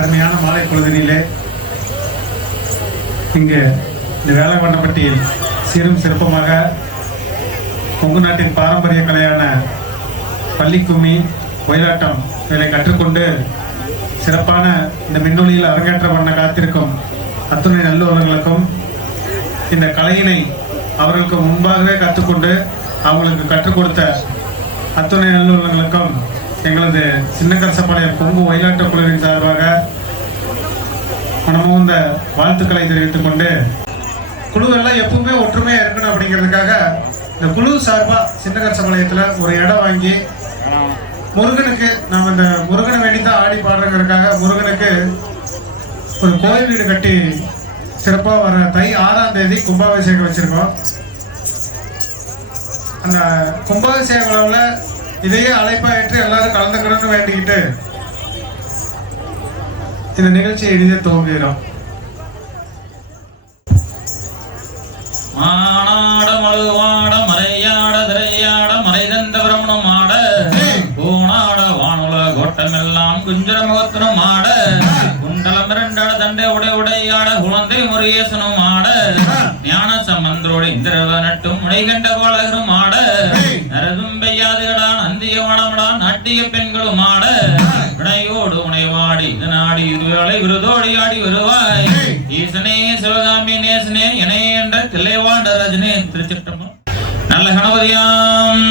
அருமையான மாலை பொழுதினிலே இங்கு இந்த வேளாங்கண்ணப்பட்டியில் சீரும் சிறப்புமாக கொங்கு நாட்டின் பாரம்பரிய கலையான பள்ளிக்கும்மி ஒயிலாட்டம் இதை கற்றுக்கொண்டு சிறப்பான இந்த மின்னொலியில் அரங்கேற்றம் பண்ண காத்திருக்கும் அத்துணை நல்லுறவர்களுக்கும் இந்த கலையினை அவர்களுக்கு முன்பாகவே கற்றுக்கொண்டு அவங்களுக்கு கற்றுக் கொடுத்த அத்துணை நல்லுறவர்களுக்கும் எங்களது சின்னக்கரசபாளையம் கொங்கு ஒயிலாட்ட குழுவின் சார்பாக மனமுகுந்த வாழ்த்துக்களை தெரிவித்துக் கொண்டு குழுவெல்லாம் எப்பவுமே ஒற்றுமையாக இருக்கணும் அப்படிங்கிறதுக்காக இந்த குழு சார்பாக சின்னக்கரசபாளையத்தில் ஒரு இடம் வாங்கி முருகனுக்கு நாம் இந்த முருகனை வேண்டி தான் ஆடி பாடுறதுக்காக முருகனுக்கு ஒரு கோயில் வீடு கட்டி சிறப்பாக வர தை 6ஆம் தேதி கும்பாபிஷேகம் வச்சிருக்கோம். அந்த கும்பாபிஷேக விழாவில் இதையே அழைப்பா ஏற்று எல்லாரும் கலந்துக்கணும்னு வேண்டிக்கிட்டு இந்த நிகழ்ச்சியை எளிதே துவங்குகிறோம். மானாட மழுவாட மறையாட திரையாட மறைதந்த பிரமணம் ஆட பூனாட வானுல கோட்டமெல்லாம் குஞ்சர முகத்தினும் ஆட குண்டலம் இரண்டாட தண்டை உடையாட குழந்தை முருகேசனும் ஆட ஞான சம்பந்தரோடு இந்திரவ நட்டும் உடைகண்ட பாலகரும் ஆட நரதும் பெய்யாதுகளான் அந்திய வனமடான் நாட்டிய பெண்களும் ஆட வினையோடு உனைவாடி இதனாடி இதுவேளை விருதோடி ஆடி வருவாய் ஈசனே சிவகாமி நேசனே இணை என்ற தில்லைவாண்ட ரஜனே திருச்சிற்றம்பலம். நல்ல கணபதியாம்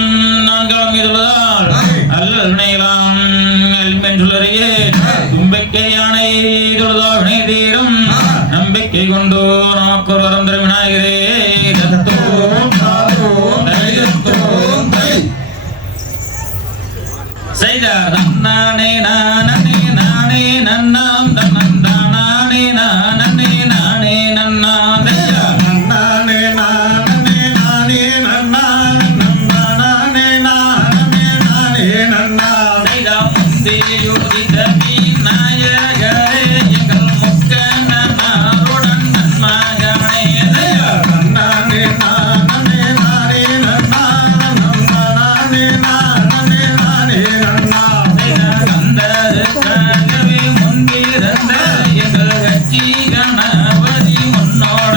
நான்காம் இதுள்ளதால் அல்லல் வினையலாம் எல்மென்றுள்ளறியே தும்பிக்கை யானை இதுள்ளதால் வினை தீரும் நம்பிக்கை கொண்டு நமக்கு ஒரு வரம் தரும் விநாயகரே செய்தார் நானே நானே நானே நன்னாம் தன்னந்தானே நானே நானே நன்னா நானே நானே நானே நன்னா நன்னானே நானே நானே நன்னா செய்தா முந்தியோதித நாயகரே எங்கள் முக்கண்ணனாருடன் நன்மகனே நானே நானே நானே நன்னா நன்னானே நானே நானே நன்னா கந்தருக்கவே முன்பிருந்த எங்கள் கட்சி கணபதி முன்னோட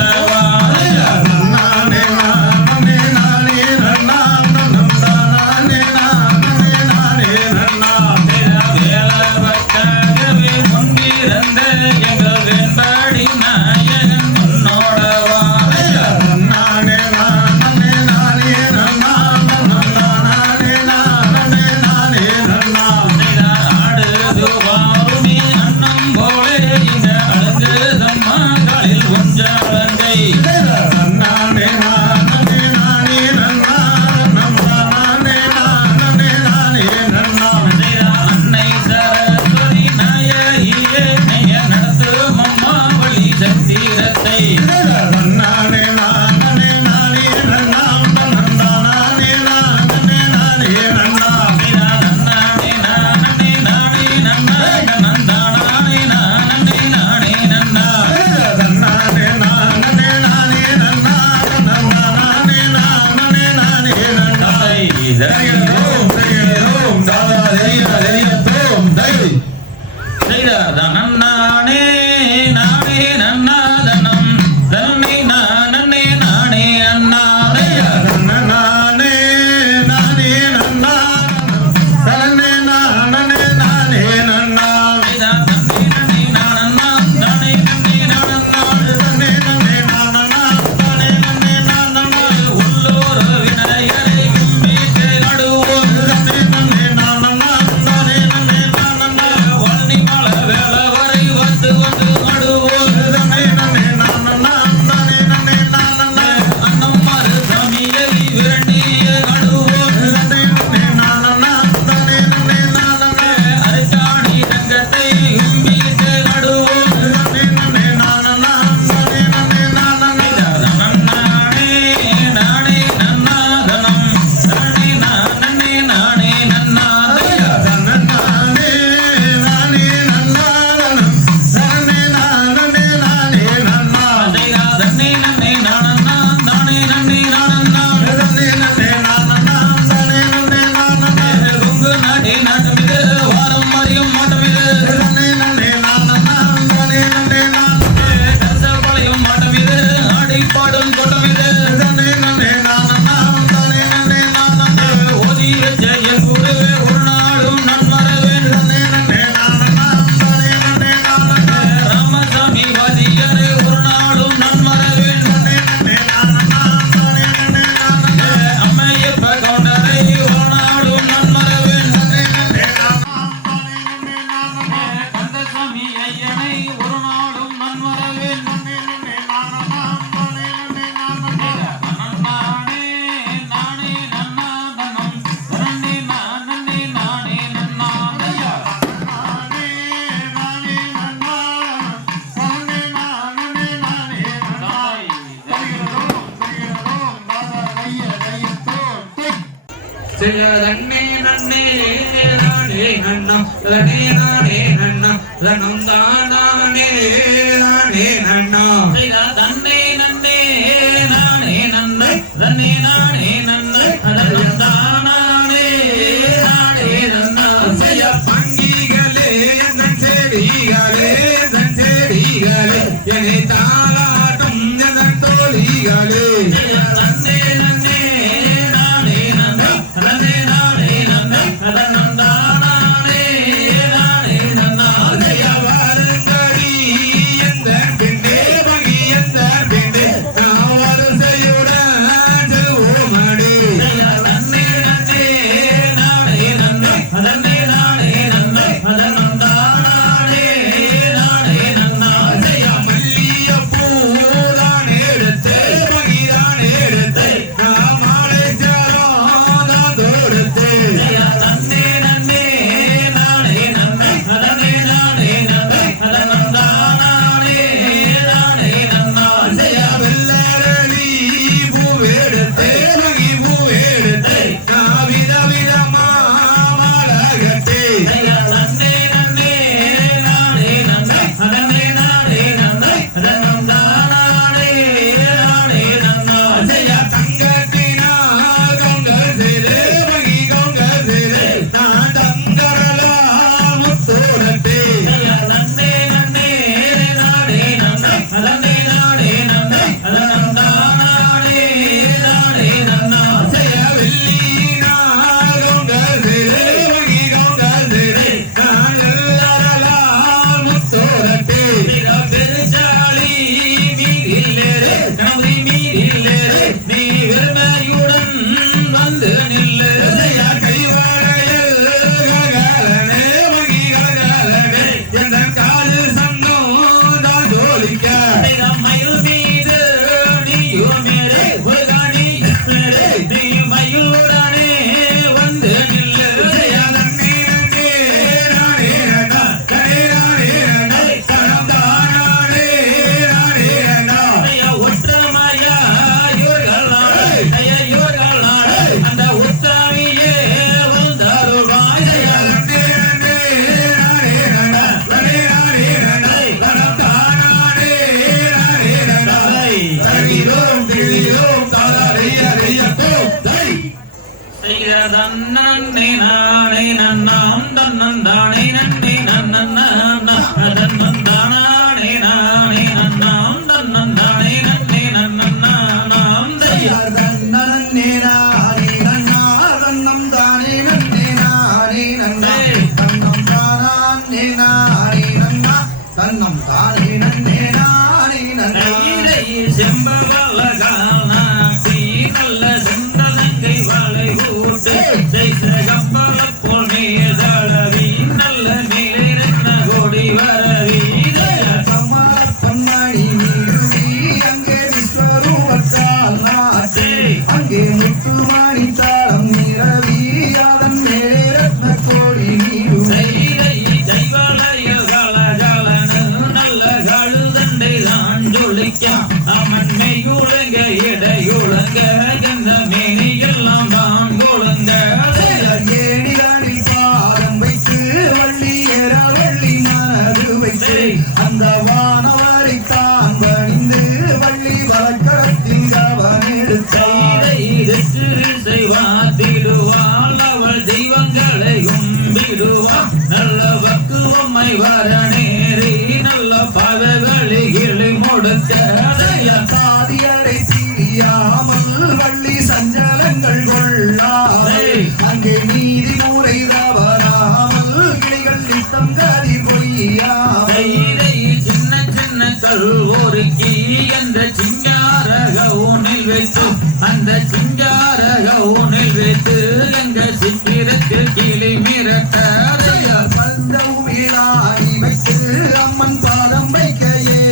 நானே நானே நானே நன்னா நன்னானே நானே நானே நன்னா வேலவக்கவே முன்பிருந்த எங்கள் வெண்பாடி நாயகன் முன்னோட நானே நானே நானே நன்னா நன்னானே நானே நானே நன்னா ஆடுது வாருமே அன்னம் போலே இந்த அழுது தம்மாக்களில் கொஞ்சாலங்கை நானே நானே நானே நன்னா நன்னானே நானே நானே நன்னா அன்னை சரஸ்வதி நாயகியே நெய்ய நடத்து மம்மா வழி சத்திரத்தை நானே நானே நானே நன்னா நன்னானே நானே நானே நன்னா நன்னானே நானே நானே நன்னா நன்னானே நானே நானே நன்னா நன்னானே நானே நானே நன்னா நன்னானே நானே நானே நன்னா இதயம் இதயம் தாதா தெரியதோம் தை செய்தார் நன்னானே நானே நன்னாதனம் தன்னை நானே நானே நன்னானே நன்னானே நானே நன்னா தன்னை நானே நானே நன்னா தன்னை நானே நானன்னா தன்னை நானே நானன்னா தன்னை நானே நானன்னா உள்ளோர் விநாயகரை கும்பிட்டு நடுவோம் நன்னே நன்னே நானே நன்னம் நன்னே நானே நன்னம் நன்னம் தானே நானே நன்னம் தன்னே நன்னே நானே நன்னை தன்னே நானே நன்னை நன்னம் தானே நானே நன்னம் செய்ய பங்கிகளே என் செடிகளே தன் செடிகளே என்னை தாராட்டும் என் தோழிகளே தன்னே நன்னே நானே நன்னை தன்னே நானே நன்னை நன்னம் தானே நானே நன்னம் செய்ய வாருங்கடி எந்த பெண்ணே பகி எந்த பெண்ணே நான் வரிசையுடன் செல்வோமடி தன்னே நன்னே நானே நன்னை தன்னே நானே நன்னை நன்னம் தானே நானே நன்னம் செய்ய மல்லியப்பூ தான் எடுத்து பகிதான் எடுத்து நான் மாலை சேரம் தான் தொடுத்து தன்னே நன்னே நானே நன்னை தன்னே நானே நன்னை நன்னம் தானே நானே நன்னம் செய்ய வெள்ளரளி பூவெடுத்து பகி பூவெடுத்து நான் விதவிதமா மாலகட்டு தன்னே நன்னே நானே நன்னை தன்னே நானே நன்னை நன்னம் தானே நானே நன்னம் செய்ய தங்கத்தினால் கவுண்டர் செய்து பகி கவுண்டர் செய்து நான் தங்கரலா முத்தோடட்டு தன்னே நன்னே நானே நன்னை தன்னே நானே நன்னை நன்னம் தானே நானே நன்னம் செய்ய வெள்ளினால் கவுண்டர் செய்து பகி கவுண்டர் செய்து நான் எல்லாரலா முத்தோடட்டு பெருச்சாளி மீதில்லேரு கணபதி மீதில்லேரு நீ வெறுமையுடன் வந்து நில்லு செய்ய கைவாழையில் கலகலனே பகி கலகலனே எந்த காது சந்தம் தான் ஜோலிக்க மயில் மீது நீயும் மேலே ஒரு காணி மேலே நீ மயிலுடனே வந்து நில்லு நன்னே நன்னே நானே நன்னா நன்னே நானே நன்னா சனம் தானே நானே நன்னா ஒற்றமாயா இவர்கள் நாடு அந்த உத்தரவிலே வந்தாருவாய் நன்னே நன்னே நானே நன்னா நன்னே நானே நன்னா சனம் தானே நானே நன்னா அரிதோம் கிளியோம் தாரையரையத்தோ தை நன்னே நானே நன்னாம் தன்னந்தானே நன்னே நன்னே தன்னந்தானே நானே நன்னாம் தன்னந்தானே நன்னே நன்னாம் நன்னே நானே நன்னா நன்னம் தானே நன்னே நானே நன்னா நன்னம் தானே நானே நன்னா நன்னம் தானே நன்னே நானே நன்னா செம்பவலகானாட்டி நல்ல செந்தலங்கை வாழை கூட்டு செய்த கம்பள போல் மேதளவி நல்ல மேலிருந்த கொடி வரவி பொன்னாடி நீருவி அங்கே விஸ்வரூபத்தால் நாட்டே அங்கே முத்துமாணி தாளம் நிறவி அதன் மேலே ரத்ன கோடி நீருவை நல்ல கழுதண்டை தான் ஜொலிக்க அவன் மெய்யுழங்க இடையுழங்க எந்த மேனி எல்லாம் தான் கொழுங்க ஏணிகளில் பாரம் வைத்து வள்ளி ஏற வள்ளி மனது வைத்து அந்த வானவரை தான் பணிந்து வள்ளி வழக்கத்தில் கவனெடுத்தார் செய்வாத்திடுவாள் அவள் தெய்வங்களை கும்பிடுவாள் நல்ல பக்குவம்மை வர நேரி நல்ல பதவிகளை முடுக்க சாதியரை தீயாமல் வள்ளி சஞ்சலங்கள் கொள்ளாதே அங்கே நீதி முறை தவறாமல் கிளிகள் நித்தம் கதி பொய்யாமை சின்ன சின்ன கல்வோருக்கி என்ற சிங்காரக ஊனில் வைத்து அந்த சிங்காரக ஊனில் வைத்து எங்க சித்திரத்தில் கிளி மிரட்ட வைத்து அம்மன் பாதம் வைக்க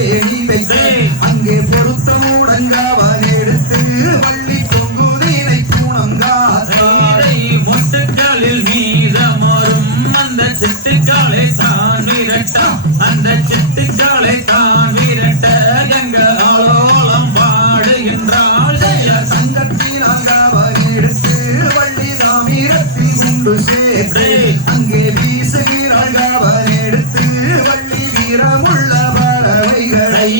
ஏணி வைத்து அங்கே பொருத்தமுடன் கவன் எடுத்து வள்ளி தொங்குதினை கூணங்காதை மொட்டுக்களில் மீதமரும் அந்த சிட்டுக்களை தான் விரட்ட அந்த சிட்டுக்களை தான் விரட்ட எங்க ஆலோலம் பாடுகின்றாள் சங்கத்தினால் கவன் எடுத்து வள்ளி தாமி சேர்த்து அங்கே வீசுகிறாள் காவல் எடுத்து வள்ளி வீரமுள்ள பறவைகளை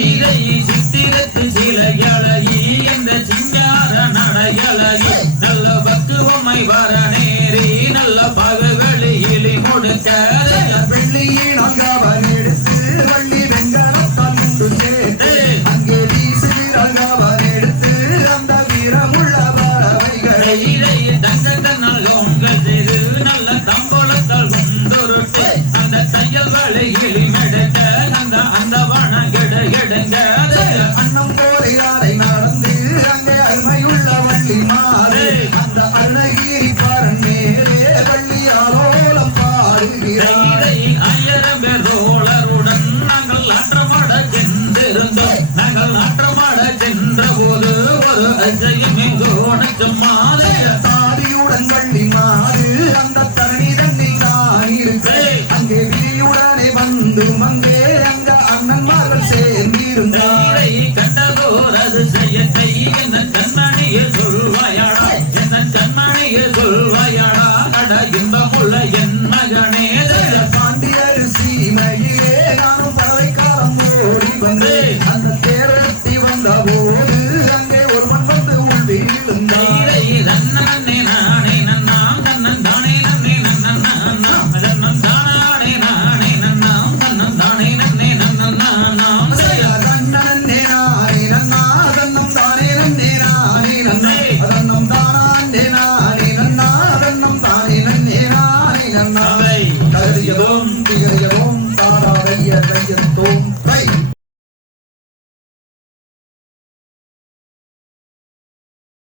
சித்திரத்து சிலையழகி என்ற சிங்கார நடையழகி நல்ல பக்குவமை வர நேரி நல்ல பகவெளியிலி கொடுக்க வெள்ளியின் காவல் எடுத்து வள்ளி வெங்கலத்தால் முண்டு சேர்த்து அங்கே வீசுகிறாள் காவல் எடுத்து அந்த வீரமுள்ள பறவைகளை தங்கத்தனால் உங்கள் செய்து நல்ல தம்பளத்தால் கொண்டுருட்டு அந்த தையல் வழியில் மெடுக்க அந்த வனங்கிட எடுங்க அன்னம் போரியாரை நடந்து அங்கே அருமையுள்ள வள்ளி மாறு அந்த அருணகிரி பாரன் மேலே வள்ளி ஆலோலம் பாடுகிறார் ஆயிரம் பேர் தோழருடன் நாங்கள் ஆற்றமாட சென்றிருந்தோம் நாங்கள் ஆற்றமாட சென்ற போது ஒரு அஜயம் எங்கோ உனக்கு மாலை